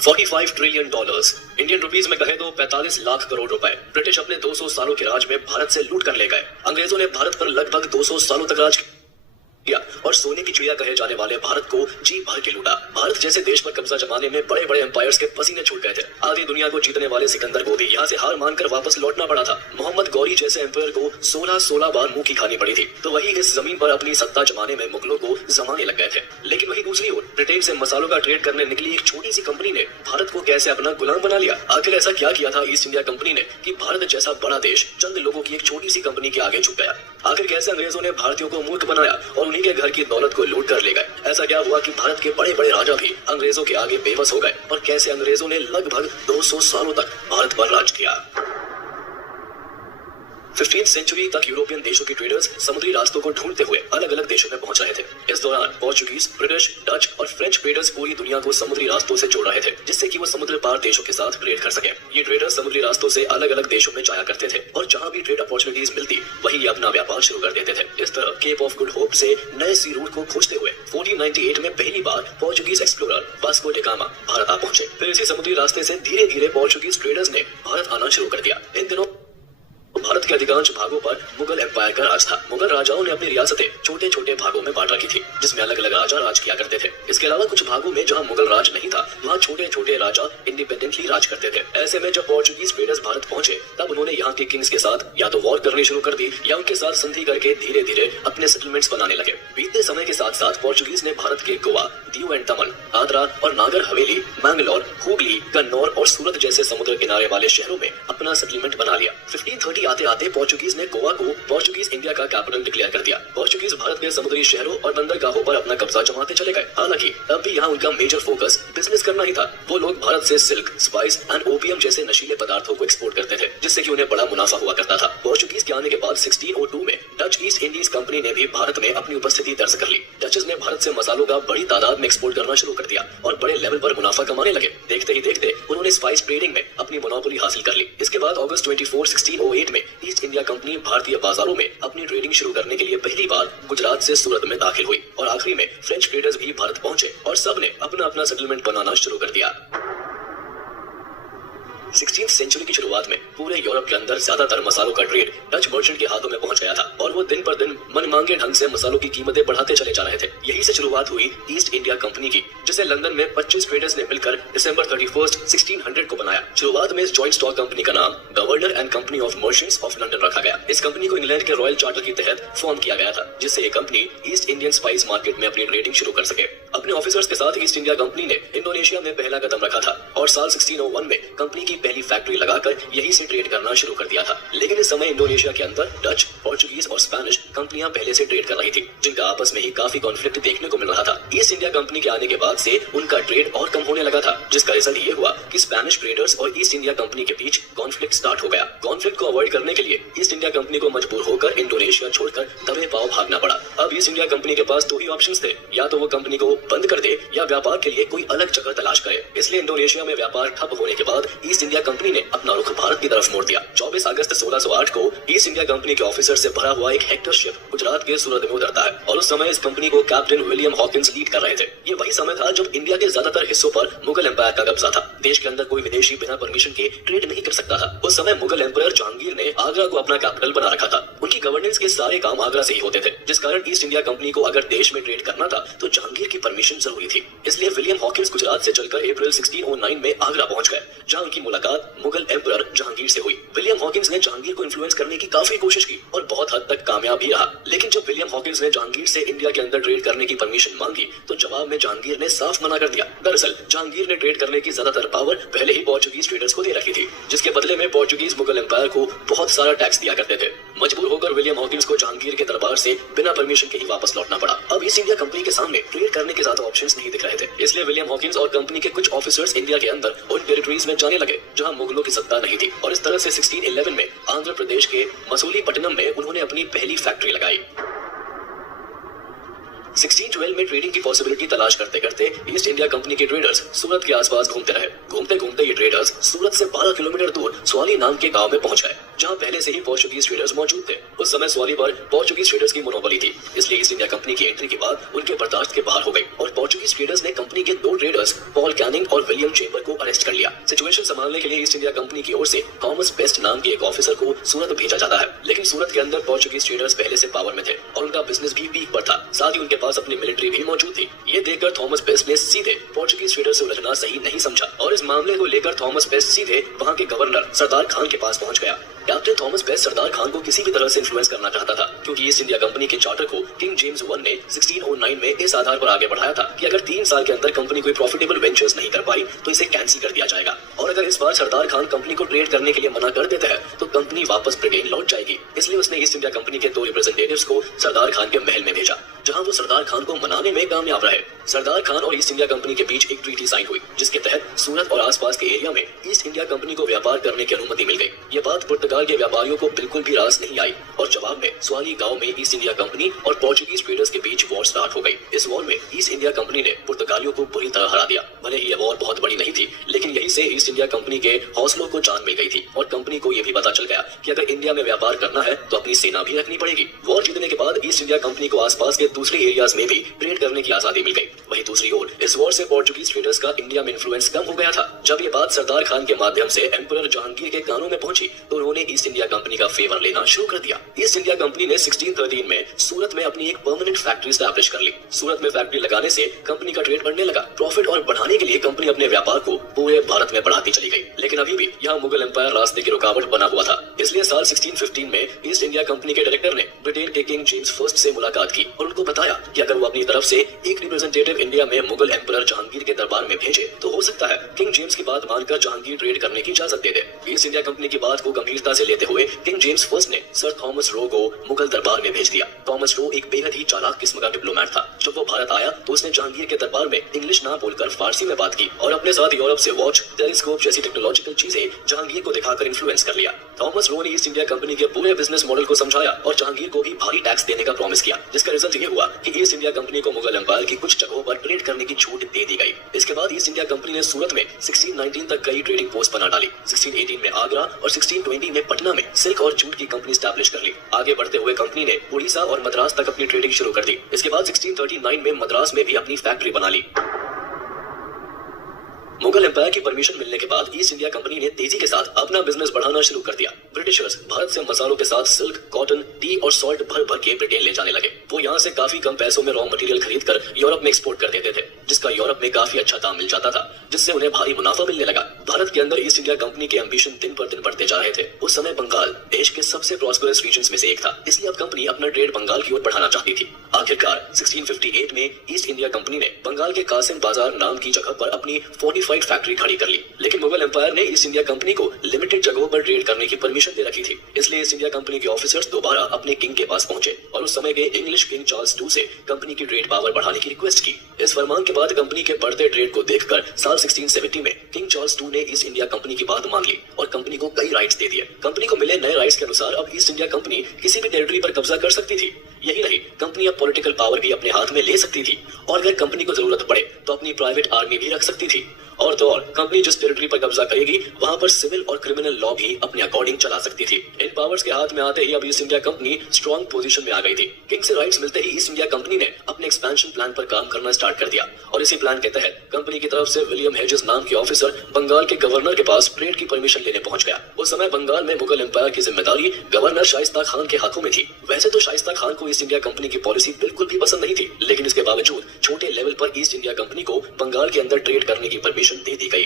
$45 trillion, Indian rupees में कहे तो 45 लाख करोड़ रुपए ब्रिटिश अपने 200 सालों के राज में भारत से लूट कर ले गए। अंग्रेजों ने भारत पर लगभग 200 सालों तक राज किया और सोने की चिड़िया कहे जाने वाले भारत को जी भर के लूटा। भारत जैसे देश पर कब्जा जमाने में बड़े बड़े एम्पायर्स के पसीने छूट गए थे। आधी दुनिया को जीतने वाले सिकंदर को भी यहाँ से हार मानकर वापस लौटना पड़ा था। मोहम्मद गौरी जैसे एम्पायर को 16 बार मुंह की खानी पड़ी थी, तो वही इस जमीन पर अपनी सत्ता जमाने में मुगलों को जमाने लग गए थे। लेकिन वही दूसरी ओर ब्रिटेन से मसालों का ट्रेड करने निकली एक छोटी सी कंपनी ने भारत को कैसे अपना गुलाम बना लिया। आखिर ऐसा क्या किया था ईस्ट इंडिया कंपनी ने कि भारत जैसा बड़ा देश चंद लोगों की एक छोटी सी कंपनी के आगे झुक गया। आखिर कैसे अंग्रेजों ने भारतीयों को मूर्ख बनाया और उन्हीं के घर की दौलत को लूट कर ले गए। ऐसा क्या हुआ कि भारत के बड़े बड़े राजा भी अंग्रेजों के आगे बेबस हो गए और कैसे अंग्रेजों ने लगभग 200 सालों तक भारत पर राज किया। 15वीं सेंचुरी तक यूरोपियन देशों के ट्रेडर्स समुद्री रास्तों को ढूंढते हुए अलग अलग देशों में पहुंच रहे थे। इस दौरान पोर्चुगीज, ब्रिटिश, डच और फ्रेंच ट्रेडर्स पूरी दुनिया को समुद्री रास्तों से जोड़ रहे थे, जिससे कि वो समुद्र पार देशों के साथ ट्रेड कर सके। ये ट्रेडर्स समुद्री रास्तों से अलग अलग देशों में जाया करते थे और जहाँ भी ट्रेड अपॉर्चुनिटीज मिलती वही अपना व्यापार शुरू कर देते थे। इस तरह केप ऑफ गुड होप से नए सी रूट को खोजते हुए 1498 में पहली बार Portuguese explorer Vasco da Gama Bharat आ पहुंचे। फिर इसी समुद्री रास्ते से धीरे धीरे पोर्चुगीज ट्रेडर्स ने भारत आना शुरू कर दिया। इन दिनों भारत के अधिकांश भागों पर मुगल एम्पायर का राज था। मुगल राजाओं ने अपनी रियासतें छोटे छोटे भागों में बांट रखी थी, जिसमें अलग अलग राजा राज किया करते थे। इसके अलावा कुछ भागों में जहां मुगल राज नहीं था, वहां छोटे छोटे राजा इंडिपेंडेंटली राज करते थे। ऐसे में जब पोर्चुगीज ट्रेडर्स भारत पहुंचे, तब उन्होंने यहाँ के किंग्स के साथ या तो वॉर करनी शुरू कर दी या उनके साथ संधि करके धीरे धीरे अपने सेटलमेंट्स बनाने लगे। बीतते समय के साथ साथ पोर्चुगीज ने भारत के गोवा, दीव एंड दमन, दादरा और नागर हवेली, मैंगलोर, हुगली, कन्नौर और सूरत जैसे समुद्र किनारे वाले शहरों में अपना सेटलमेंट बना लिया। 1530 आते आते पोर्चुगीज ने गोवा को पोर्चुगीज इंडिया का कैपिटल डिक्लेयर कर दिया। पोर्चुगीज भारत के समुद्री शहरों और बंदरगाहों पर अपना कब्जा जमाते चले गए। हालांकि तब भी यहाँ उनका मेजर फोकस बिजनेस करना ही था। वो लोग भारत से सिल्क, स्पाइस एंड ओपियम जैसे नशीले पदार्थों को एक्सपोर्ट करते थे, जिससे कि उन्हें बड़ा मुनाफा हुआ करता था। पोर्चुगीज के आने के बाद 1602 में डच ईस्ट इंडीज कंपनी ने भी भारत में अपनी उपस्थिति दर्ज कर ली। डचेस ने भारत से मसालों का बड़ी तादाद में एक्सपोर्ट करना शुरू कर दिया और बड़े लेवल पर मुनाफा कमाने लगे। देखते ही देखते उन्होंने स्पाइस ट्रेडिंग में अपनी मोनोपोली हासिल कर ली। इसके बाद अगस्त 24, 1608 में ईस्ट इंडिया कंपनी भारतीय बाजारों में अपनी ट्रेडिंग शुरू करने के लिए पहली बार गुजरात से सूरत में दाखिल हुई और आखिरी में फ्रेंच ट्रेडर्स भी भारत पहुंचे और सबने अपना अपना सेटलमेंट बनाना शुरू कर दिया। 16वीं सेंचुरी की शुरुआत में पूरे यूरोप के अंदर ज्यादातर मसालों का ट्रेड डच मर्चेंट के हाथों में पहुंच गया था और वो दिन पर दिन मनमांगे ढंग से मसालों की कीमतें बढ़ाते चले जा रहे थे। यही से शुरुआत हुई ईस्ट इंडिया कंपनी की, जिसे लंदन में 25 ट्रेडर्स ने मिलकर दिसंबर 31, 1600 को बनाया। शुरुआत में इस जॉइंट स्टॉक कंपनी का नाम governor and company of merchants of London रखा गया। इस कंपनी को इंग्लैंड के रॉयल चार्टर के तहत फॉर्म किया गया था, जिससे ये company east Indian spice market में अपनी ट्रेडिंग शुरू कर सके। अपने ऑफिसर्स के साथ ईस्ट इंडिया कंपनी ने इंडोनेशिया में पहला कदम रखा था और साल 1601 में कंपनी की पहली फैक्ट्री लगाकर यहीं से ट्रेड करना शुरू कर दिया था। लेकिन इस समय इंडोनेशिया के अंदर डच, पोर्चुगीज और स्पेनिश कंपनियां पहले से ट्रेड कर रही थी, जिनका आपस में ही काफी कॉन्फ्लिक्ट देखने को मिल रहा था। ईस्ट इंडिया कंपनी के आने के बाद से उनका ट्रेड और कम होने लगा था, जिसका रिजल्ट ये हुआ कि स्पेनिश ट्रेडर्स और ईस्ट इंडिया कंपनी के बीच कॉन्फ्लिक्ट स्टार्ट हो गया। कॉन्फ्लिक्ट को अवॉइड करने के लिए ईस्ट इंडिया कंपनी को मजबूर होकर इंडोनेशिया छोड़कर दबे पाव भागना पड़ा। अब ईस्ट इंडिया कंपनी के पास दो ही ऑप्शंस थे, या तो वो कंपनी को बंद कर दे या व्यापार के लिए कोई अलग जगह तलाश करे। इसलिए इंडोनेशिया में व्यापार ठप होने के बाद ईस्ट इंडिया कंपनी ने अपना रुख भारत की तरफ मोड़ दिया। 24 अगस्त 1608 को ईस्ट इंडिया कंपनी के ऑफिसर से भरा हुआ एक हेक्टर शिप गुजरात के सूरत में उतरता है और उस समय इस कंपनी को कैप्टन विलियम हॉकिंस लीड कर रहे थे। ये वही समय था जब इंडिया के ज्यादातर हिस्सों पर मुगल एम्पायर का कब्जा था। देश के अंदर कोई विदेशी बिना परमिशन के ट्रेड नहीं कर सकता था। उस समय मुगल एम्पायर जहांगीर ने आगरा को अपना कैपिटल बना रखा था। उनकी गवर्नेंस के सारे काम आगरा से ही होते थे, जिस कारण ईस्ट इंडिया कंपनी को अगर देश में ट्रेड करना था तो जहांगीर की परमिशन जरूरी थी। इसलिए विलियम हॉकिंस गुजरात से चलकर अप्रैल 1609 में आगरा पहुंच गए, जहां उनकी मुलाकात मुगल एम्पायर जहांगीर से हुई। विलियम हॉकिंस ने जहांगीर को इन्फ्लुएंस करने की काफी कोशिश की और बहुत हद तक कामयाब भी रहा। लेकिन जब विलियम हॉकिंस ने जहांगीर से इंडिया के अंदर ट्रेड करने की परमिशन मांगी तो जवाब में जहांगीर ने साफ मना कर दिया। दरअसल जहांगीर ने ट्रेड करने की ज्यादातर पावर पहले ही पोर्चुगीज ट्रेडर्स को दे रखी थी, जिसके बदले में पोर्चुगीज मुगल एम्पायर को बहुत सारा टैक्स दिया करते थे। मजबूर होकर विलियम हॉकिंस को जहांगीर के दरबार से बिना परमिशन के ही वापस लौटना पड़ा। अब ईस्ट इंडिया कंपनी के सामने ट्रेड करने के ज्यादा ऑप्शंस नहीं दिख रहे थे, इसलिए विलियम हॉकिंस और कंपनी के कुछ ऑफिसर्स इंडिया के अंदर उन टेरिटरीज में जाने लगे जहां मुगलों की सत्ता नहीं थी और इस तरह से 1611 में आंध्र प्रदेश के मसूलीपट्टनम में उन्होंने अपनी पहली फैक्ट्री लगाई। 1612 में ट्रेडिंग की पॉसिबिलिटी तलाश करते करते ईस्ट इंडिया कंपनी के ट्रेडर्स सूरत के आसपास घूमते रहे। घूमते घूमते ये ट्रेडर्स सूरत से 12 किलोमीटर दूर स्वाली नाम के गांव में पहुंच गए। जहां पहले से ही पोर्चुगीज ट्रेडर्स मौजूद थे। उस समय सवाली पर पोर्चुगीज ट्रेडर्स की मोनोपोली थी, इसलिए ईस्ट इंडिया कंपनी की एंट्री के बाद उनके बर्दाश्त के बाहर हो गई और पोर्चुगीज ट्रेडर्स ने कंपनी के 2 ट्रेडर्स पॉल कैनिंग और विलियम चेम्बर को अरेस्ट कर लिया। सिचुएशन संभालने के लिए ईस्ट इंडिया कंपनी की ओर से थॉमस बेस्ट नाम के एक ऑफिसर को सूरत भेजा जाता है, लेकिन सूरत के अंदर पोर्चुगीज ट्रेडर्स पहले से पावर में थे और उनका बिजनेस भी पीक पर था। साथ ही उनके पास अपनी मिलिट्री भी मौजूद थी। ये देखकर थॉमस बेस्ट ने सीधे पोर्चुगीज ट्रेडर्स से उलझना सही नहीं समझा और इस मामले को लेकर थॉमस बेस्ट सीधे वहां के गवर्नर सरदार खान के पास पहुंच गया। Captain Thomas best Sardar Khan को किसी भी तरह से इन्फ्लुएंस करना चाहता था, क्योंकि ईस्ट इंडिया कंपनी के चार्टर को किंग जेम्स I ने 1609 में इस आधार पर आगे बढ़ाया था कि अगर 3 साल के अंदर कंपनी कोई प्रॉफिटेबल वेंचर्स नहीं कर पाई तो इसे कैंसिल कर दिया जाएगा और अगर इस बार सरदार खान कंपनी को ट्रेड करने के लिए मना कर देता है तो कंपनी वापस ब्रिटेन लौट जाएगी। इसलिए उसने ईस्ट इंडिया कंपनी के 2 रिप्रेजेंटेटिव्स को सरदार खान के महल में भेजा, जहां वो सरदार खान को मनाने में कामयाब रहे। सरदार खान और ईस्ट इंडिया कंपनी के बीच एक ट्रीटी साइन हुई, जिसके तहत सूरत और आसपास के एरिया में ईस्ट इंडिया कंपनी को व्यापार करने की अनुमति मिल गई। ये बात पुर्तगाल के व्यापारियों को बिल्कुल भी रास नहीं आई और जवाब में स्वाली गांव में ईस्ट इंडिया कंपनी और पोर्चुगीज ट्रेडर्स के बीच वॉर स्टार्ट हो गई। इस वॉर में ईस्ट इंडिया कंपनी ने पुर्तगालियों को बुरी तरह हरा दिया। भले ही ये वॉर बहुत बड़ी नहीं थी, लेकिन यही से ईस्ट इंडिया कंपनी के हौसलों को जान मिल गई थी और कंपनी को यह भी पता चल गया कि अगर इंडिया में व्यापार करना है तो अपनी सेना भी रखनी पड़ेगी। वॉर जीतने के बाद ईस्ट इंडिया कंपनी को आसपास के दूसरे एरियाज में भी ट्रेड करने की आजादी मिल गई। वहीं दूसरी ओर इस वॉर से पोर्चुगीज ट्रेडर्स का इंडिया में इन्फ्लुएंस कम हो गया था। जब ये बात सरदार खान के माध्यम से एम्परर जहांगीर के कानों में पहुंची तो उन्होंने ईस्ट इंडिया कंपनी का फेवर लेना शुरू कर दिया। ईस्ट इंडिया कंपनी ने 1613 में सूरत में अपनी एक परमानेंट फैक्ट्री स्टैब्लिश कर ली। सूरत में फैक्ट्री लगाने से कंपनी का ट्रेड बढ़ने लगा। प्रॉफिट और बढ़ाने के लिए कंपनी अपने व्यापार को पूरे भारत में बढ़ाती चली गई, लेकिन अभी भी यहाँ मुगल एम्पायर रास्ते की रुकावट बना हुआ था। इसलिए साल 1615 में ईस्ट इंडिया कंपनी के डायरेक्टर ने ब्रिटेन के किंग जेम्स I से मुलाकात की और उनको बताया कि अगर वो अपनी तरफ से एक रिप्रेजेंटेटिव इंडिया में मुगल एम्परर जहांगीर के दरबार में भेजे तो हो सकता है किंग जेम्स की बात मानकर जहांगीर ट्रेड करने की इजाजत दे दे। ईस्ट इंडिया कंपनी की बात को गंभीरता से लेते हुए किंग जेम्स I ने सर थॉमस रो को मुगल दरबार में भेज दिया। थॉमस रो एक बेहद ही चालाक किस्म का डिप्लोमेट था। जब वो भारत आया तो उसने जहांगीर के दरबार में इंग्लिश ना बोलकर फारसी में बात की और अपने साथ यूरोप से वॉच, टेलीस्कोप जैसी टेक्नोलॉजिकल चीजें जहांगीर को दिखाकर इन्फ्लुएंस कर लिया। थॉमस रो ने ईस्ट इंडिया कंपनी के पूरे बिजनेस मॉडल को समझाया और जहांगीर को भी भारी टैक्स देने का प्रॉमिस किया, जिसका रिजल्ट ये हुआ कि ईस्ट इंडिया कंपनी को मुगल एम्पायर की कुछ जगहों पर ट्रेड करने की छूट दे दी गई। इसके बाद ईस्ट इंडिया कंपनी ने सूरत में 1619 तक कई ट्रेडिंग पोस्ट बना डाली। 1618 में आगरा और 1620 में पटना में सिल्क और जूट की कंपनी स्टैब्लिश कर ली। आगे बढ़ते हुए कंपनी ने उड़ीसा और मद्रास तक अपनी ट्रेडिंग शुरू कर दी। इसके बाद 1639 में मद्रास में भी अपनी फैक्ट्री बना ली। मुगल एम्पायर की परमिशन मिलने के बाद ईस्ट इंडिया कंपनी ने तेजी के साथ अपना बिजनेस बढ़ाना शुरू कर दिया। ब्रिटिशर्स भारत से मसालों के साथ सिल्क, कॉटन, टी और सॉल्ट भर भर के ब्रिटेन ले जाने लगे। वो यहाँ से काफी कम पैसों में रॉ मटेरियल खरीद कर यूरोप में एक्सपोर्ट कर देते थे, जिसका यूरोप में काफी अच्छा दाम मिल जाता था, जिससे उन्हें भारी मुनाफा मिलने लगा। भारत के अंदर ईस्ट इंडिया कंपनी के एम्बिशन दिन पर दिन बढ़ते जा रहे थे। उस समय बंगाल देश के सबसे प्रॉस्परस रीजन्स में से एक था, इसलिए अब कंपनी अपना ट्रेड बंगाल की ओर बढ़ाना चाहती थी। आखिरकार 1658 में ईस्ट इंडिया कंपनी ने बंगाल के कासिम बाजार नाम की जगह पर अपनी फोर्टिफाइड फैक्ट्री खड़ी कर ली, लेकिन मुगल एम्पायर ने ईस्ट इंडिया कंपनी को लिमिटेड जगहों पर ट्रेड करने की परमिशन दे रखी थी। इसलिए ईस्ट इंडिया कंपनी के ऑफिसर्स दोबारा अपने किंग के पास पहुंचे और उस समय के इंग्लिश किंग चार्ल्स II से कंपनी की ट्रेड पावर बढ़ाने की रिक्वेस्ट की। इस फरमान के बाद कंपनी के बढ़ते ट्रेड को देखकर साल 1670 में किंग चार्ल्स II ने ईस्ट इंडिया कंपनी की बात मान ली और कंपनी को कई राइट्स दे दिए। कंपनी को मिले नए राइट्स के अनुसार अब ईस्ट इंडिया कंपनी किसी भी टेरिटरी पर कब्जा कर सकती थी। यही नहीं, कंपनी अब पॉलिटिकल पावर भी अपने हाथ में ले सकती थी और अगर कंपनी को जरूरत पड़े तो अपनी प्राइवेट आर्मी भी रख सकती थी। और तो और कंपनी जिस टेरिटरी पर कब्जा करेगी वहां पर सिविल और क्रिमिनल लॉ भी अपने अकॉर्डिंग चला सकती थी। इन पावर्स के हाथ में आते ही अब east India company strong position में आ गई थी। किंग से राइट्स मिलते ही ईस्ट इंडिया कंपनी ने अपने एक्सपेंशन प्लान पर काम करना स्टार्ट कर दिया और इसी प्लान के तहत कंपनी की तरफ से विलियम हेजेस नाम के ऑफिसर बंगाल के गवर्नर के पास ट्रेड की परमिशन लेने पहुंच गया। उस समय बंगाल में मुगल एम्पायर की जिम्मेदारी गवर्नर शाइस्ता खान के हाथों में थी। वैसे तो शाइस्ता खान को ईस्ट इंडिया कंपनी की पॉलिसी बिल्कुल भी पसंद नहीं थी, लेकिन इसके बावजूद छोटे लेवल पर ईस्ट इंडिया कंपनी को बंगाल के अंदर ट्रेड करने की परमिशन दे दी गई।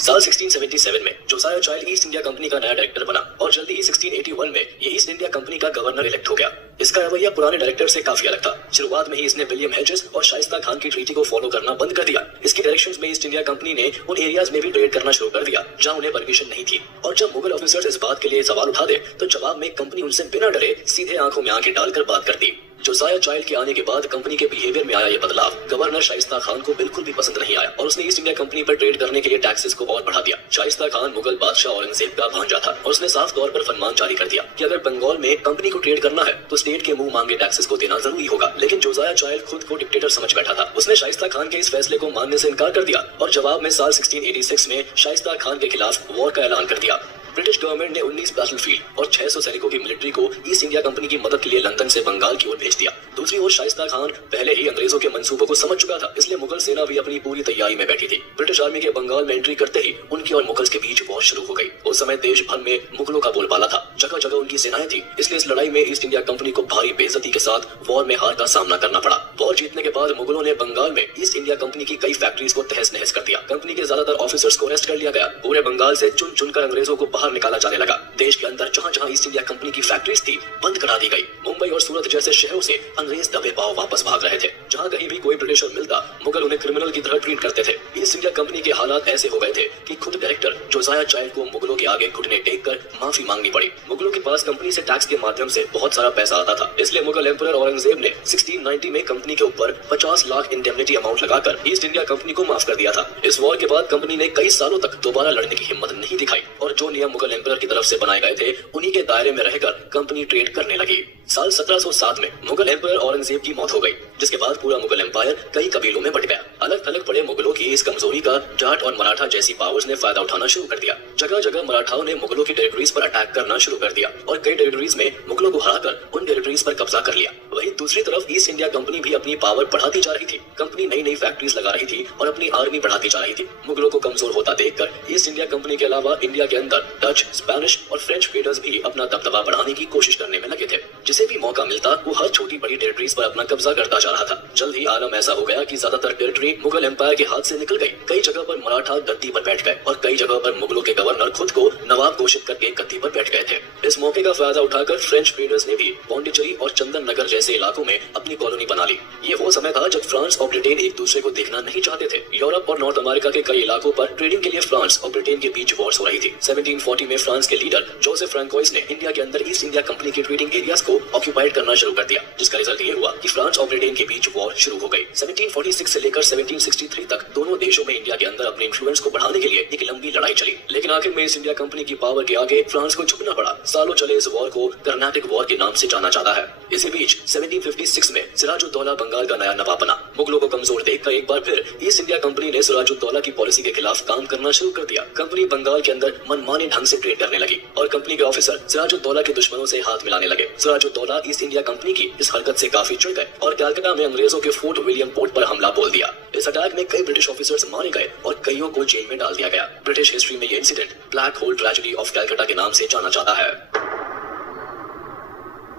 साल 1677 में जोसाया चाइल्ड ईस्ट इंडिया कंपनी का नया डायरेक्टर बना और जल्दी ही 1681 में ये ईस्ट इंडिया कंपनी का गवर्नर इलेक्ट हो गया। इसका रवैया पुराने डायरेक्टर से काफी अलग था। शुरुआत में ही इसने विलियम हेजेस और शाइस्ता खान की ट्रीटी को फॉलो करना बंद कर दिया। इसके डायरेक्शंस में ईस्ट इंडिया कंपनी ने उन एरियाज में भी ट्रेड करना शुरू कर दिया जहां उन्हें परमिशन नहीं थी। और जब मुगल ऑफिसर्स इस बात के लिए सवाल उठा दे तो जवाब में कंपनी उनसे बिना डरे सीधे आंखों में आंखें डालकर बात करती। जोसाया चाइल्ड के आने के बाद कंपनी के बिहेवियर में आया ये बदलाव गवर्नर शाइस्ता खान को बिल्कुल भी पसंद नहीं आया और उसने ईस्ट इंडिया कंपनी पर ट्रेड करने के लिए टैक्सेस को और बढ़ा दिया। शाइस्ता खान मुगल बादशाह औरंगजेब का भांजा था और उसने साफ तौर पर फरमान जारी कर दिया कि अगर बंगाल में कंपनी को ट्रेड करना है तो स्टेट के मुंह मांगे टैक्सेस को देना जरूरी होगा। लेकिन जोसाया चाइल्ड खुद को डिक्टेटर समझ बैठा था। उसने शाइस्ता खान के इस फैसले को मानने से इनकार कर दिया और जवाब में साल 1686 में शाइस्ता खान के खिलाफ वॉर का ऐलान कर दिया। ब्रिटिश गवर्नमेंट ने 19 बैटलफील्ड और 600 सैनिकों की मिलिट्री को ईस्ट इंडिया कंपनी की मदद के लिए लंदन से बंगाल की ओर भेज दिया। दूसरी ओर शाइस्ता खान पहले ही अंग्रेजों के मंसूबों को समझ चुका था, इसलिए मुगल सेना भी अपनी पूरी तैयारी में बैठी थी। ब्रिटिश आर्मी के बंगाल में एंट्री करते ही उनकी और मुगल्स के बीच वॉर शुरू हो गई। उस समय देश भर में मुगलों का बोलबाला था, जगह जगह उनकी सेनाएं थी, इसलिए इस लड़ाई में ईस्ट इंडिया कंपनी को भारी बेइज्जती के साथ वॉर में हार का सामना करना पड़ा। वॉर जीतने के बाद मुगलों ने बंगाल में ईस्ट इंडिया कंपनी की कई फैक्ट्रीज को तहस नहस कर दिया। कंपनी के ज्यादातर ऑफिसर्स को अरेस्ट कर लिया गया। पूरे बंगाल से चुन चुनकर अंग्रेजों को बाहर निकाला जाने लगा। देश के अंदर जहां जहां ईस्ट इंडिया कंपनी की फैक्ट्रीज थी बंद करा दी गई। मुंबई और सूरत जैसे शहरों से अंग्रेज दबे पाव वापस भाग रहे थे। जहां कहीं भी कोई ब्रिटिशर मिलता मुगल उन्हें क्रिमिनल की तरह ट्रीट करते थे। ईस्ट इंडिया कंपनी के हालात ऐसे हो गए थे कि खुद डायरेक्टर जोसाया चाइल्ड को मुगलों के आगे घुटने टेक कर माफी मांगनी पड़ी। मुगलों के पास कंपनी से टैक्स के माध्यम से बहुत सारा पैसा आता था, इसलिए मुगल एम्परर औरंगजेब ने 1690 में कंपनी के ऊपर 50 लाख इंडेमनिटी अमाउंट लगाकर ईस्ट इंडिया कंपनी को माफ कर दिया था। इस वॉर के बाद कंपनी ने कई सालों तक दोबारा लड़ने की हिम्मत नहीं दिखाई और जो नियम मुगल एम्परर की तरफ से बनाए गए थे उन्हीं के दायरे में रहकर कंपनी ट्रेड करने लगी। साल 1707 में मुगल एम्परर औरंगजेब की मौत हो गई, जिसके बाद पूरा मुगल एम्पायर कई कबीलों में बट गया। अलग थलग पड़े मुगलों की इस कमजोरी का जाट और मराठा जैसी पावर्स ने फायदा उठाना शुरू कर दिया। जगह जगह मराठाओं ने मुगलों की टेरिटरीज पर अटैक करना शुरू कर दिया और कई टेरिटरीज में मुगलों को हराकर उन टेरिटरीज पर कब्जा कर लिया। वहीं दूसरी तरफ ईस्ट इंडिया कंपनी भी अपनी पावर बढ़ाती जा रही थी। कंपनी नई नई फैक्ट्रीज लगा रही थी और अपनी आर्मी बढ़ाती जा रही थी। मुगलों को कमजोर होता देखकर ईस्ट इंडिया कंपनी के अलावा इंडिया के अंदर डच, स्पेनिश और फ्रेंच ट्रेडर्स भी अपना दबदबा बढ़ाने की कोशिश करने में लगे थे। जिसे भी मौका मिलता वो हर छोटी बड़ी टेरिटरीज पर अपना कब्जा करता जा रहा था। जल्द ही आलम ऐसा हो गया कि ज्यादातर टेरिटरी मुगल एम्पायर के हाथ से निकल गई। कई जगह पर मराठा गद्दी पर बैठ गए और कई जगह पर मुगलों के गवर्नर खुद को नवाब घोषित करके गद्दी पर बैठ गए थे। इस मौके का फायदा उठाकर फ्रेंच ट्रेडर्स ने भी पौंडीचेरी और चंदन नगर जैसे इलाकों में अपनी कॉलोनी बना ली। ये वो समय था जब फ्रांस और ब्रिटेन एक दूसरे को देखना नहीं चाहते थे। यूरोप और नॉर्थ अमेरिका के कई इलाकों पर ट्रेडिंग के लिए फ्रांस और ब्रिटेन के बीच वॉर्स हो रही थी। 1740 में फ्रांस के लीडर जोसेफ फ्रांकोइस ने इंडिया के अंदर ईस्ट इंडिया कंपनी के ट्रेडिंग एरियाज को ऑक्यूपाइड करना शुरू कर दिया, जिसका रिजल्ट ये हुआ कि फ्रांस और ब्रिटेन के बीच वॉर शुरू हो गई। 1746 से लेकर 1763 तक दोनों देशों में इंडिया के अंदर अपने इन्फ्लुएंस को बढ़ाने के लिए एक लंबी लड़ाई चली, लेकिन आखिर में ईस्ट इंडिया कंपनी की पावर के आगे फ्रांस को झुकना पड़ा। सालों चले इस वॉर को कर्नाटिक वॉर के नाम से जाना जाता है। इसी बीच 1756 में सिराजुद्दौला बंगाल का नया नवाब बना। मुगलों को कमजोर देखकर एक बार फिर ईस्ट इंडिया कंपनी ने सिराजुद्दौला की पॉलिसी के खिलाफ काम करना शुरू कर दिया। कंपनी बंगाल के अंदर मनमाने ढंग से ट्रेड करने लगी और कंपनी के ऑफिसर सिराजुद्दौला के दुश्मनों से हाथ मिलाने लगे। सिराजुद्दौला ईस्ट इंडिया कंपनी की इस हरकत से काफी चिढ़ गए और कलकत्ता में अंग्रेजों के फोर्ट विलियम पोर्ट पर हमला बोल दिया। इस अटैक में कई ब्रिटिश ऑफिसर्स मारे गए और कईयों को जेल में डाल दिया गया। ब्रिटिश हिस्ट्री में ये incident black hole tragedy of Calcutta के नाम से जाना जाता है।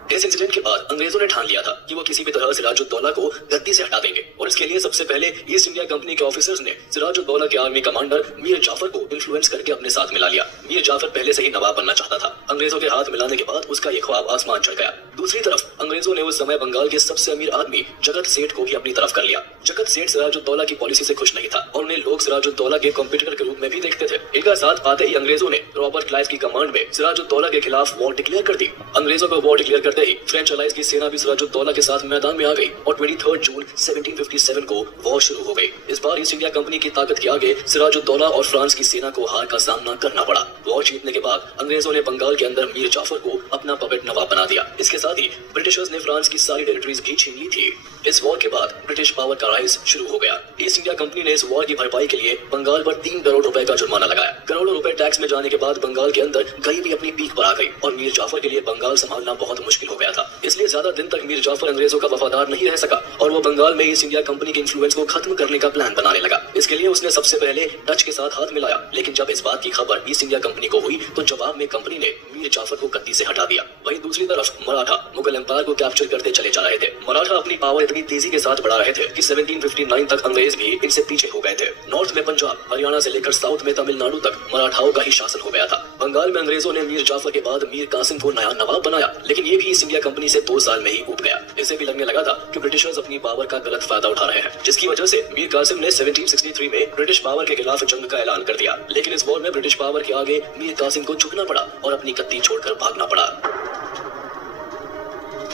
इस इंसिडेंट के बाद अंग्रेजों ने ठान लिया था कि वो किसी भी तरह सिराजुद्दौला को गद्दी से हटा देंगे और इसके लिए सबसे पहले ईस्ट इंडिया कंपनी के ऑफिसर्स ने सिराजुद्दौला के आर्मी कमांडर मीर जाफर को इन्फ्लुएंस करके अपने साथ मिला लिया। मीर जाफर पहले से ही नवाब बनना चाहता था। अंग्रेजों के हाथ मिलाने के बाद उसका ये ख्वाब आसमान चढ़ गया। दूसरी तरफ अंग्रेजों ने उस समय बंगाल के सबसे अमीर आदमी जगत सेठ को भी अपनी तरफ कर लिया। जगत सेठ सिराजुद्दौला की पॉलिसी से खुश नहीं था और उन्हें लोग सिराजुद्दौला के कॉम्पिटिटर के रूप में भी देखते थे। इनका साथ पाते ही अंग्रेजों ने रॉबर्ट क्लाइव की कमांड में सिराजुद्दौला के खिलाफ वॉर डिक्लेयर कर दी। अंग्रेजों को वॉर डिक्लेयर करते ही फ्रेंच अलाइज की सेना भी सिराजुद्दौला के साथ मैदान में आ गई और 23 जून 1757 को वॉर शुरू हो गई। इस बार ईस्ट इंडिया कंपनी की ताकत के आगे सिराजुद्दौला और फ्रांस की सेना को हार का सामना करना पड़ा। वॉर जीतने के बाद अंग्रेजों ने बंगाल के अंदर मीर जाफर को अपना पपेट नवाब बना दिया। इसके साथ ही ब्रिटिशर्स ने फ्रांस की सारी टेरिटरीज भी छीन ली थी। इस वॉर के बाद ब्रिटिश पावर का राइज शुरू हो गया। ईस्ट इंडिया कंपनी ने इस वॉर की भरपाई के लिए बंगाल पर 3 करोड़ रुपए का जुर्माना लगाया। करोड़ों रुपए टैक्स में जाने के बाद बंगाल के अंदर गरीबी अपनी पीक पर आ गई और मीर जाफर के लिए बंगाल संभालना बहुत मुश्किल हो गया था। इसलिए ज्यादा दिन तक मीर जाफर अंग्रेजों का वफादार नहीं रह सका और वो बंगाल में ईस्ट इंडिया कंपनी के इन्फ्लुएंस को खत्म करने का प्लान बनाने लगा। इसके लिए उसने सबसे पहले डच के साथ हाथ मिलाया, लेकिन जब इस बात की खबर ईस्ट इंडिया कंपनी को हुई तो जवाब में कंपनी ने मीर जाफर को गद्दी से हटा दिया। वहीं दूसरी तरफ मराठा मुगल एम्पायर को कैप्चर करते चले जा रहे थे। मराठा अपनी पावर इतनी तेजी के साथ बढ़ा रहे थे कि 1759 तक अंग्रेज भी इनसे पीछे हो गए थे। नॉर्थ में पंजाब, हरियाणा से लेकर साउथ में तमिलनाडु तक मराठाओं का ही शासन हो गया था। बंगाल में अंग्रेजों ने मीर जाफर के बाद मीर कासिम को नया नवाब बनाया, लेकिन ये भी ईस्ट इंडिया कंपनी से 2 साल में ही उठ गया। इसे भी लगने लगा था कि ब्रिटिशर्स अपनी पावर का गलत फायदा उठा रहे हैं, जिसकी वजह से मीर कासिम ने 1763 में ब्रिटिश पावर के खिलाफ जंग का ऐलान कर दिया। लेकिन इस वॉर में ब्रिटिश पावर के आगे मीर कासिम को झुकना पड़ा और अपनी गद्दी छोड़कर भागना पड़ा।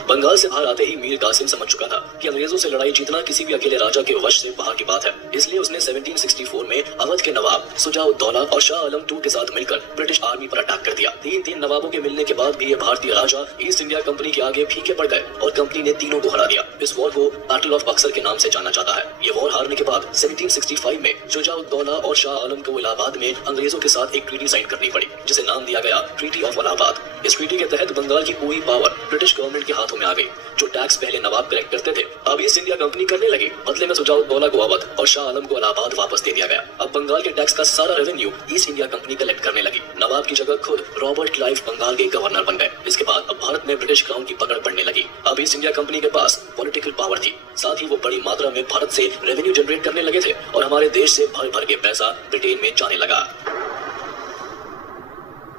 बंगाल से बाहर आते ही मीर कासिम समझ चुका था कि अंग्रेजों से लड़ाई जीतना किसी भी अकेले राजा के वश से बाहर की बात है। इसलिए उसने 1764 में अवध के नवाब सुजाउद्दौला और शाह आलम II के साथ मिलकर ब्रिटिश आर्मी पर अटैक कर दिया। तीन नवाबों के मिलने के बाद भी ये भारतीय राजा ईस्ट इंडिया कंपनी के आगे फीके पड़ गए और कंपनी ने तीनों को हरा दिया। इस वॉर को बैटल ऑफ बक्सर के नाम से जाना जाता है। ये वॉर हारने के बाद 1765 में सुजाउद्दौला और शाह आलम को इलाहाबाद में अंग्रेजों के साथ एक ट्रीटी साइन करनी पड़ी, जिसे नाम दिया गया ट्रीटी ऑफ इलाहाबाद। इस ट्रीटी के तहत बंगाल की पूरी पावर ब्रिटिश गवर्नमेंट के हाथों में आ गई। जो टैक्स पहले नवाब कलेक्ट करते थे अब ईस्ट इंडिया कंपनी करने लगी। बदले में सुजाउद्दौला को अवध और शाह आलम को इलाहाबाद वापस दे दिया गया। अब बंगाल के टैक्स का सारा revenue east India company collect करने लगी। नवाब की जगह खुद रॉबर्ट क्लाइव बंगाल के गवर्नर बन गए। इसके बाद अब भारत में ब्रिटिश क्राउन की पकड़ पड़ने लगी। अब ईस्ट इंडिया कंपनी के पास पॉलिटिकल पावर थी, साथ ही वो बड़ी मात्रा में भारत से रेवेन्यू जनरेट करने लगे थे और हमारे देश से भर भर के पैसा ब्रिटेन में जाने लगा।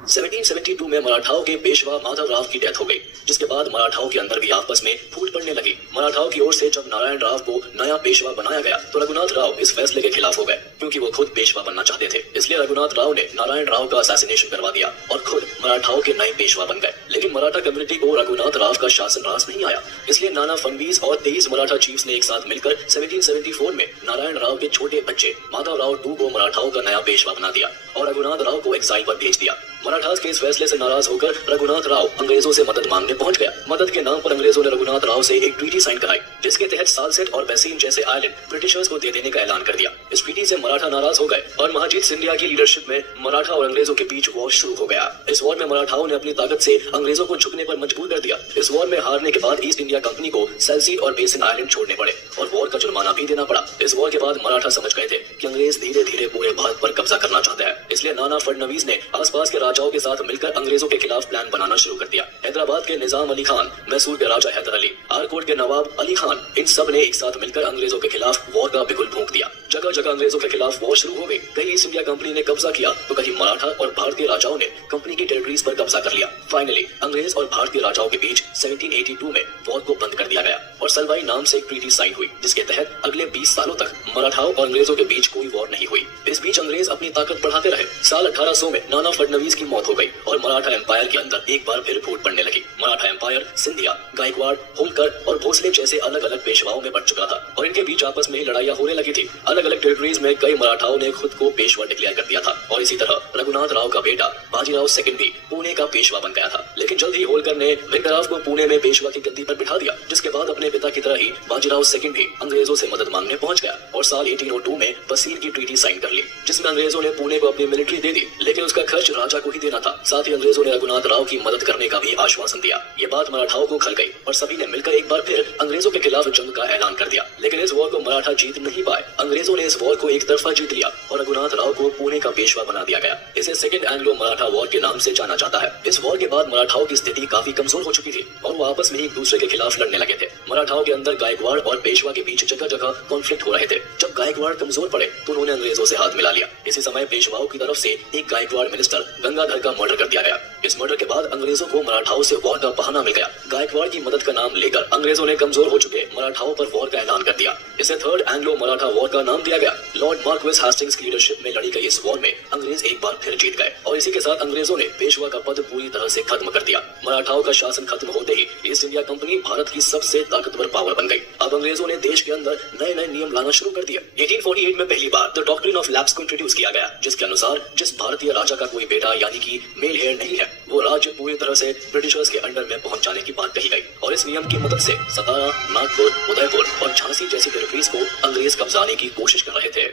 1772 में मराठाओं के पेशवा माधव राव की डेथ हो गई, जिसके बाद मराठाओं के अंदर भी आपस में फूट पड़ने लगी। मराठाओं की ओर से जब नारायण राव को नया पेशवा बनाया गया तो रघुनाथ राव इस फैसले के खिलाफ हो गए, क्योंकि वो खुद पेशवा बनना चाहते थे। इसलिए रघुनाथ राव ने नारायण राव का असैसिनेशन करवा दिया और खुद मराठाओं के नए पेशवा बन गए। लेकिन मराठा कम्युनिटी को रघुनाथ राव का शासन रास नहीं आया, इसलिए नाना फडणवीस और 23 मराठा चीफ्स ने एक साथ मिलकर 1774 में नारायण राव के छोटे बच्चे माधव राव II को मराठाओं का नया पेशवा बना दिया और रघुनाथ राव को एक्साइल पर भेज दिया। मराठास के इस फैसले से नाराज होकर रघुनाथ राव अंग्रेजों से मदद मांगने पहुंच गया। मदद के नाम पर अंग्रेजों ने रघुनाथ राव से एक ट्रीटी साइन कराई, जिसके तहत सालसेट और बैसीन जैसे आइलैंड ब्रिटिशर्स को दे देने का ऐलान कर दिया। इस ट्रीटी से मराठा नाराज हो गए और महाजीत सिंधिया की लीडरशिप में मराठा और अंग्रेजों के बीच वॉर शुरू हो गया। इस वॉर में मराठाओं ने अपनी ताकत से अंग्रेजों को झुकने पर मजबूर कर दिया। इस वॉर में हारने के बाद ईस्ट इंडिया कंपनी को सैलसीट और बेसिन आइलैंड छोड़ने पड़े और वॉर का जुर्माना भी देना पड़ा। इस वॉर के बाद मराठा समझ गए थे कि अंग्रेज धीरे धीरे पूरे भारत पर कब्जा करना चाहते हैं। इसलिए नाना फडणवीस ने आसपास के राजाओं के साथ मिलकर अंग्रेजों के खिलाफ प्लान बनाना शुरू कर दिया। हैदराबाद के निजाम अली खान, मैसूर के राजा हैदर अली, आरकोट के नवाब अली खान, इन सब ने एक साथ मिलकर अंग्रेजों के खिलाफ वॉर का बिगुल फूंक दिया। जगह जगह अंग्रेजों के खिलाफ वॉर शुरू हो गई। कहीं ईस्ट इंडिया कंपनी ने कब्जा किया तो कहीं मराठा और भारतीय राजाओं ने कंपनी की टेरिटरीज पर कब्जा कर लिया। फाइनली अंग्रेज और भारतीय राजाओं के बीच 1782 में वॉर को बंद कर दिया गया और सलवाई नाम से एक ट्रीटी साइन हुई, जिसके तहत अगले 20 सालों तक मराठाओं और अंग्रेजों के बीच कोई वॉर नहीं हुई। इस बीच अंग्रेज अपनी ताकत बढ़ाते रहे। साल 1800 में नाना फडणवीस की मौत हो गई और मराठा एम्पायर के अंदर एक बार फिर फूट पड़ने लगी। मराठा एम्पायर सिंधिया, गायकवाड़, होलकर और भोसले जैसे अलग अलग पेशवाओं में बंट चुका था और इनके बीच आपस में ही लड़ाइयां होने लगी थी। अलग अलग टेरिटरीज में कई मराठाओं ने खुद को पेशवा डिक्लेयर कर दिया था और इसी तरह रघुनाथ राव का बेटा बाजीराव II भी पुणे का पेशवा बन गया था। लेकिन जल्द ही होलकर ने वेंकटराव को पुणे में पेशवा की गद्दी पर बिठा दिया, जिसके बाद अपने पिता की तरह ही बाजीराव II भी अंग्रेजों से मदद मांगने पहुंच गया और साल 1802 में बसीर की ट्रीटी साइन कर ली, जिसमें अंग्रेजों ने पुणे को अपनी मिलिट्री दे दी, लेकिन उसका खर्च राजा को ही देना था। साथ ही अंग्रेजों ने रघुनाथ राव की मदद करने का भी आश्वासन दिया। ये बात मराठाओं को खल गई और सभी ने मिलकर एक बार फिर अंग्रेजों के खिलाफ जंग का ऐलान कर दिया। लेकिन इस वॉर को मराठा जीत नहीं पाए। अंग्रेजों ने इस वॉर को एक तरफा जीत लिया और रघुनाथ राव को पुणे का पेशवा बना दिया गया। इसे सेकंड एंग्लो मराठा वॉर के नाम से जाना जाता है। इस वॉर के बाद मराठाओं की स्थिति काफी कमजोर हो चुकी थी और वो आपस में ही एक दूसरे के खिलाफ लड़ने लगे थे। मराठाओं के अंदर गायकवाड़ और पेशवा के बीच जगह जगह कॉन्फ्लिक्ट हो रहे थे। जब गायकवाड़ कमजोर पड़े तो उन्होंने अंग्रेजों से हाथ मिला लिया। इसी समय पेशवाओं की तरफ से एक गायकवाड़ मिनिस्टर गंगाधर का मर्डर कर दिया गया। इस मर्डर के बाद अंग्रेजों को मराठाओं से वॉर का बहाना मिल गया। गायकवाड़ की मदद का नाम लेकर अंग्रेजों ने कमजोर हो चुके मराठाओं पर वॉर का ऐलान कर दिया। इसे थर्ड एंग्लो मराठा वॉर का नाम दिया गया। लॉर्ड मार्क्वेस हेस्टिंग्स की लीडरशिप में लड़ी गई इस वॉर में अंग्रेज एक बार फिर जीत गए और इसी के साथ अंग्रेजों ने पेशवा का पद पूरी तरह से खत्म कर दिया। मराठाओं का शासन खत्म होते ही ईस्ट इंडिया कंपनी भारत की सबसे ताकतवर पावर बन गई। अब अंग्रेजों ने देश के अंदर नए नए नियम लाना शुरू कर दिया। 1848 में पहली बार द डॉक्ट्रिन ऑफ लैप्स को इंट्रोड्यूस किया गया, जिसके अनुसार जिस भारतीय राजा का कोई बेटा यानी कि मेल हेयर नहीं है, वो राज्य पूरी तरह से ब्रिटिशर्स के अंडर में पहुंच जाने की बात कही गई और इस नियम की मदद से सतारा, नागपुर, उदयपुर और झांसी जैसी टेरिटरीज को अंग्रेज कब्जाने की कोशिश कर रहे थे।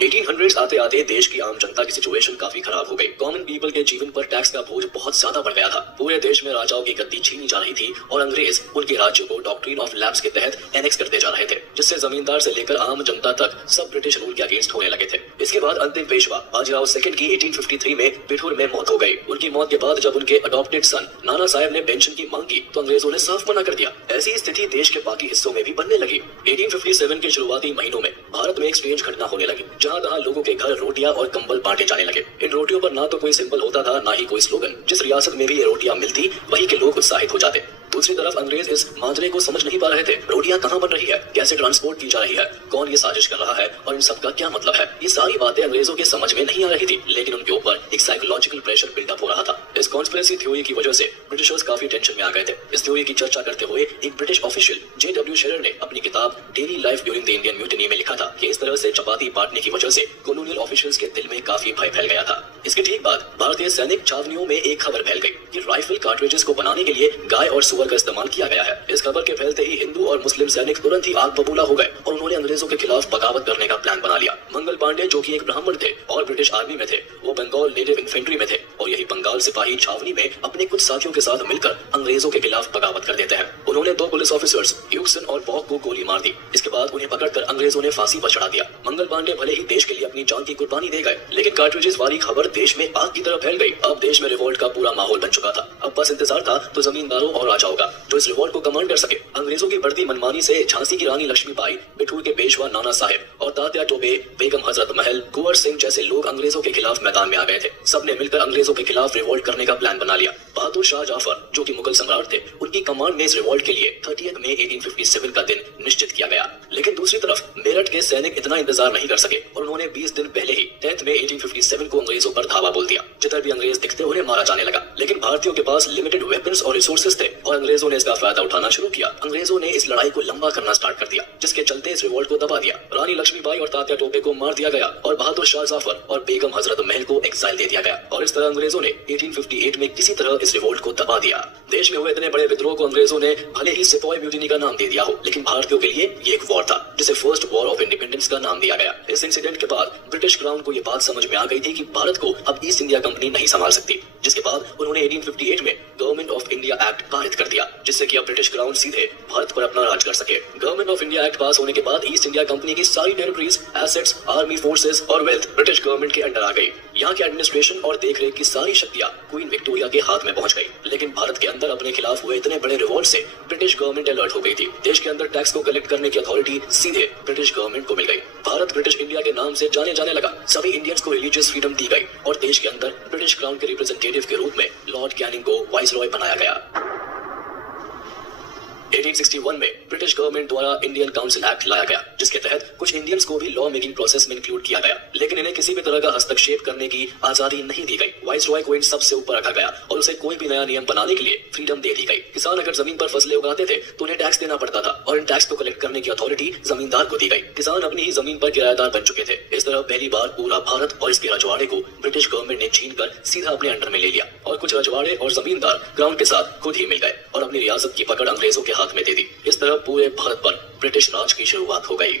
1800s आते आते देश की आम जनता की सिचुएशन काफी खराब हो गई। कॉमन पीपल के जीवन पर टैक्स का बोझ बहुत ज्यादा बढ़ गया था। पूरे देश में राजाओं की गद्दी छीनी जा रही थी और अंग्रेज उनके राज्यों को डॉक्ट्रिन ऑफ लैप्स के तहत एनेक्स करते जा रहे थे, जिससे जमींदार से लेकर आम जनता तक सब ब्रिटिश रूल के अगेंस्ट होने लगे थे। इसके बाद अंतिम पेशवा बाजीराव II की 1853 में पिठूर में मौत हो गई। उनकी मौत के बाद जब उनके अडॉप्टेड सन नाना साहेब ने पेंशन की मांग की तो अंग्रेजों ने साफ मना कर दिया। ऐसी स्थिति देश के बाकी हिस्सों में भी बनने लगी। 1857 के शुरुआती महीनों में भारत में एक स्ट्रेंज घटना होने लगी, जहाँ तहाँ लोगों के घर रोटियां और कंबल बांटे जाने लगे। इन रोटियों पर ना तो कोई सिंबल होता था, ना ही कोई स्लोगन। जिस रियासत में भी ये रोटियां मिलती वहीं के लोग उत्साहित हो जाते। दूसरी तरफ अंग्रेज इस माजरे को समझ नहीं पा रहे थे। रोटियां कहाँ बन रही है, कैसे ट्रांसपोर्ट की जा रही है, कौन ये साजिश कर रहा है और इन सब का क्या मतलब है। ये सारी बातें अंग्रेजों के समझ में नहीं आ रही थी, लेकिन उनके ऊपर एक साइकोलॉजिकल प्रेशर बिल्डअप हो रहा था। इस कॉन्स्पिरेसी थ्योरी की वजह से ब्रिटिशर्स काफी टेंशन में आ गए थे। इस थ्योरी की चर्चा करते हुए एक ब्रिटिश ऑफिशियल J.W. शेरर ने अपनी किताब daily life during the Indian mutiny में लिखा था कि इस तरह से चपाती बांटने की वजह से कॉलोनियल ऑफिशियल्स के दिल में काफी भय फैल गया था। इसके ठीक बाद भारतीय सैनिक छावनियों में एक खबर फैल गई कि राइफल कार्ट्रिजेस को बनाने के लिए गाय और सुअर का इस्तेमाल किया गया है। इस खबर के फैलते ही हिंदू और मुस्लिम सैनिक तुरंत ही आग बबूला हो गए और उन्होंने अंग्रेजों के खिलाफ बगावत करने का प्लान बना लिया। मंगल पांडे, जो कि एक ब्राह्मण थे और ब्रिटिश आर्मी में थे, वो बंगाल नेटिव इन्फेंट्री में थे और यही बंगाल सिपाही छावनी में अपने कुछ साथियों के साथ मिलकर अंग्रेजों के खिलाफ बगावत कर देते हैं। उन्होंने 2 पुलिस ऑफिसर्स ह्यूक्सन और बॉक को गोली मार दी। इसके बाद उन्हें पकड़कर अंग्रेजों ने फांसी पर चढ़ा दिया। मंगल पांडे भले ही देश के लिए अपनी जान की कुर्बानी दे गए, लेकिन कार्ट्रिजेस वाली खबर देश में आग की तरह फैल गई। अब देश में रिवोल्ट का पूरा माहौल बन चुका था। अब बस इंतजार था तो जमींदारों और राजाओं का, जो इस रिवोल्ट को कमांड कर सके। अंग्रेजों की बढ़ती मनमानी से झांसी की रानी लक्ष्मीबाई, बिठूर के पेशवा नाना साहेब और तात्या टोपे, बेगम हजरत महल, कुंवर सिंह जैसे लोग अंग्रेजों के खिलाफ मैदान में आ गए थे। सबने मिलकर अंग्रेजों के खिलाफ रिवोल्ट करने का प्लान बना लिया। बहादुर शाह जाफर, जो कि मुगल सम्राट थे, उनकी कमांड में इस रिवोल्ट के लिए 30 मई 1857 का दिन निश्चित किया गया। लेकिन दूसरी तरफ मेरठ के सैनिक इतना इंतजार नहीं कर सके और उन्होंने 20 दिन पहले ही 10 मई 1857 को अंग्रेजों पर धावा बोल दिया। जिधर भी अंग्रेज दिखते उन्हें मारा जाने लगा। लेकिन भारतीयों के पास लिमिटेड वेपन्स और रिसोर्सेज थे और अंग्रेजों ने इसका फायदा उठाना शुरू किया। अंग्रेजों ने इस लड़ाई को लंबा करना स्टार्ट कर दिया, जिसके चलते इस रिवोल्ट को दबा दिया। रानी लक्ष्मीबाई और तात्या टोपे को मार दिया गया और बहादुर शाह जाफर और बेगम हजरत महल को एक्साइल दे दिया गया और इस तरह अंग्रेजों ने 1858 में किसी तरह इस रिवोल्ट को दबा दिया। देश में हुए इतने बड़े विद्रोह को अंग्रेजों ने भले ही सिपॉय म्यूटिनी का नाम दे दिया हो, लेकिन भारतीयों के लिए ये एक वॉर था जिसे फर्स्ट वॉर ऑफ इंडिपेंडेंस का नाम दिया गया। इस इंसिडेंट के बाद ब्रिटिश क्राउन को ये बात समझ में आ गई थी कि भारत को अब ईस्ट इंडिया कंपनी नहीं संभाल सकती, जिसके बाद उन्होंने 1858 में गवर्नमेंट ऑफ इंडिया एक्ट पारित कर दिया, जिससे कि अब ब्रिटिश क्राउन सीधे भारत पर अपना राज कर सके। गवर्नमेंट ऑफ इंडिया एक्ट पास होने के बाद ईस्ट इंडिया कंपनी की सारी टेरिटरीज, एसेट्स, आर्मी फोर्सेस और वेल्थ ब्रिटिश गवर्नमेंट के अंडर आ गई। यहाँ के एडमिनिस्ट्रेशन और देखरेख की सारी शक्तियां क्वीन विक्टोरिया के हाथ में पहुंच गई। लेकिन भारत के अंदर अपने खिलाफ हुए इतने बड़े रिवोल्ट से ब्रिटिश गवर्नमेंट अलर्ट हो गई थी। देश के अंदर टैक्स को कलेक्ट करने की अथॉरिटी सीधे ब्रिटिश गवर्नमेंट को मिल गई। भारत ब्रिटिश इंडिया के नाम से जाने लगा। सभी इंडियंस को रिलीजियस फ्रीडम दी गई और देश के अंदर ब्रिटिश क्राउन के रिप्रेजेंटेटिव के रूप में लॉर्ड कैनिंग को वाइसरॉय बनाया गया। 1861 में ब्रिटिश गवर्नमेंट द्वारा इंडियन काउंसिल एक्ट लाया गया, जिसके तहत कुछ इंडियंस को भी लॉ मेकिंग प्रोसेस में इंक्लूड किया गया, लेकिन इन्हें किसी भी तरह का हस्तक्षेप करने की आजादी नहीं दी गई। वाइसरॉय को इन सबसे ऊपर रखा गया और उसे कोई भी नया नियम बनाने के लिए फ्रीडम दे दी गई। किसान अगर जमीन पर फसलें उगाते थे तो उन्हें टैक्स देना पड़ता था और इन टैक्स को कलेक्ट करने की अथॉरिटी जमींदार को दी गई। किसान अपनी ही जमीन पर किराएदार बन चुके थे। इस तरह पहली बार पूरा भारत और इसके रजवाड़े को ब्रिटिश गवर्नमेंट ने छीन कर सीधा अपने अंडर में ले लिया और कुछ रजवाड़े और जमींदार क्राउन के साथ खुद ही मिल गए और अपनी रियासत की पकड़ अंग्रेजों के हाथ में दे दी। इस तरह पूरे भारत पर ब्रिटिश राज की शुरुआत हो गई।